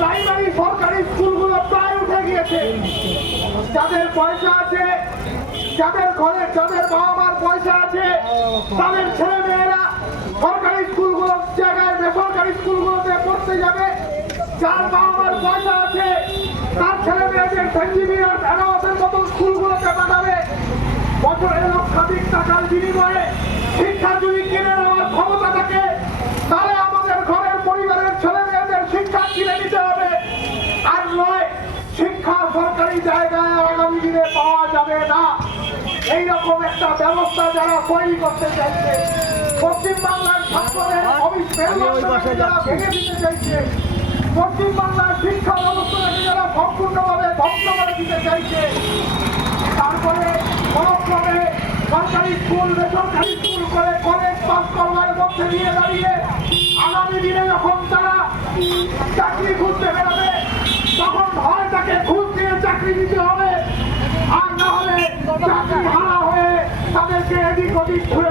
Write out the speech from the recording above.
Primary সরকারি স্কুলগুলো প্রায় উঠে গিয়েছে। যাদের পয়সা আছে, যাদের ঘরে যাদের বাবা মার পয়সা আছে, তাদের ছেলে মেয়েরা সরকারি স্কুলগুলোর জায়গায় বেসরকারি স্কুলগুলোতে পড়তে যাবে। যার বাবা মার পয়সা আছে, তার ছেলে মেয়েদের ইঞ্জিনিয়ার এগারোতের মতো স্কুলগুলোতে পাঠাবে। বছরের লক্ষাধিক টাকার বিনিময়ে শিক্ষা যদি কিনে নেওয়ার ক্ষমতা থাকে, তাহলে আমাদের ঘরের পরিবারের ছেলে মেয়েদের শিক্ষা কিনে নিতে হবে। আর নয়, শিক্ষা সরকারি জায়গায় আগামী দিনে পাওয়া যাবে না। এইরকম একটা ব্যবস্থা যারা তৈরি করতে চাইছে, পশ্চিমবাংলার ছাত্রদের ভেঙে দিতে চাইছে, পশ্চিমবাংলার শিক্ষা ব্যবস্থাটাকে যারা সম্পূর্ণভাবে ধ্বংস করে দিতে চাইছে, তারপরে কোনোক্রমে সরকারি স্কুল বেসরকারি স্কুল করে কলেজ পাস করবার মধ্যে নিয়ে দাঁড়িয়ে আগামী দিনে যখন তারা চাকরি খুঁজতে বেরোবে, তখন হয় তাকে ঘুষ দিয়ে চাকরি দিতে হবে, আর না হলে চাকরি হারা হয়ে তাদেরকে এদিক ওদিক ঘুরে